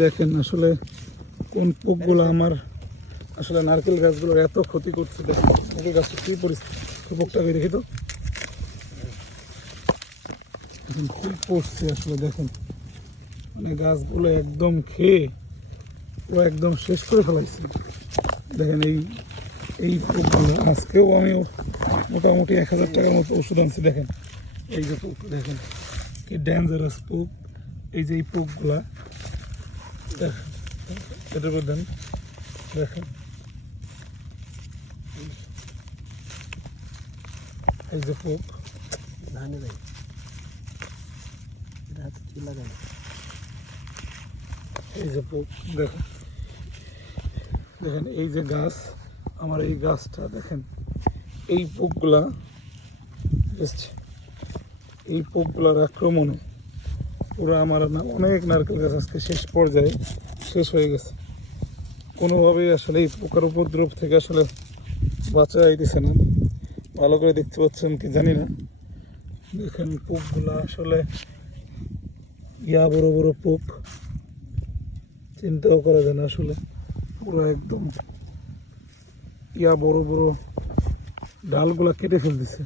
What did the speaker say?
দেখেন আসলে কোন পোকগুলো আমার আসলে নারকেল গাছগুলোর এত ক্ষতি করছে। দেখেন নারকেল গাছটা কী পরিস্থিতি, পোকটা করে দেখি তো কী করছে আসলে। দেখেন মানে গাছগুলো একদম খেয়ে ও একদম শেষ করে ফেলাইছে। দেখেন এই পোকগুলো আজকেও আমি মোটামুটি 1000 টাকার মতো ওষুধ আনছি। দেখেন এই যে পোক, দেখেন কি ডেঞ্জারাস পোক। এই যে এই পোকগুলা দেখেন, এটার উপর দেন, দেখেন এই যে পোক, ধানে ভাই হাতে চুল লাগানো। এই যে পোক দেখেন, দেখেন এই যে গাছ, আমার এই গাছটা দেখেন এই পোকগুলা এসছে, এই পোকগুলার আক্রমণে পুরো আমার অনেক নারকেল গাছ আজকে শেষ পর্যায়ে শেষ হয়ে গেছে। কোনোভাবেই আসলে এই পোকার উপদ্রব থেকে আসলে বাঁচা যাইতেছে না। ভালো করে দেখতে পাচ্ছেন কি জানি না, দেখেন পোকগুলা আসলে বড় বড় পোক, চিন্তাও করা যায় না আসলে। পুরো একদম বড় বড় ডালগুলা কেটে ফেলতেছে।